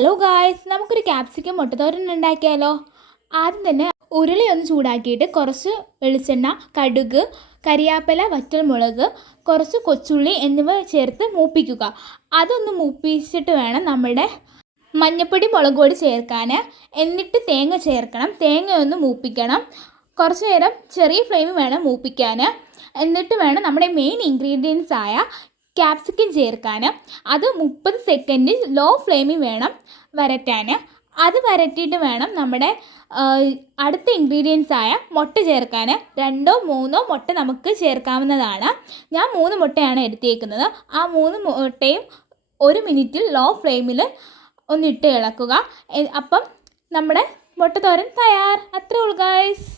Hello guys, നമുക്കൊരു capsicum മുട്ടത്തോരൻ ഉണ്ടാക്കിയാലോ. ആദ്യം തന്നെ ഉരുളി ഒന്ന് ചൂടാക്കിയിട്ട് കുറച്ച് വെളിച്ചെണ്ണ, കടുക്, കരിയാപ്പില, വറ്റൽമുളക്, കുറച്ച് കൊച്ചുള്ളി എന്നിവ ചേർത്ത് മൂപ്പിക്കുക. അതൊന്ന് മൂപ്പിച്ചിട്ട് വേണം നമ്മുടെ മഞ്ഞൾപ്പൊടി, മുളക് പൊടി ചേർക്കാൻ. എന്നിട്ട് തേങ്ങ ചേർക്കണം. തേങ്ങ ഒന്ന് മൂപ്പിക്കണം. കുറച്ച് നേരം ചെറിയ ഫ്ലെയിമിൽ വേണം മൂപ്പിക്കാൻ. എന്നിട്ട് വേണം നമ്മുടെ മെയിൻ ഇൻഗ്രീഡിയൻസ് ആയ ക്യാപ്സിക്കം ചേർക്കാൻ. അത് 30 സെക്കൻഡ് ലോ ഫ്ലെയിമിൽ വേണം വരറ്റാൻ. അത് വരട്ടിയിട്ട് വേണം നമ്മുടെ അടുത്ത ഇൻഗ്രീഡിയൻസ് ആയ മുട്ട ചേർക്കാൻ. 2 or 3 മുട്ട നമുക്ക് ചേർക്കാവുന്നതാണ്. ഞാൻ 3 മുട്ടയാണ് എടുത്തേക്കുന്നത്. ആ 3 മുട്ടയും 1 മിനിറ്റിൽ ലോ ഫ്ലെയിമിൽ ഒന്നിട്ട് ഇളക്കുക. അപ്പം നമ്മുടെ മുട്ടത്തോരൻ തയ്യാർ. അത്രേ ഉള്ളൂ ഗൈസ്.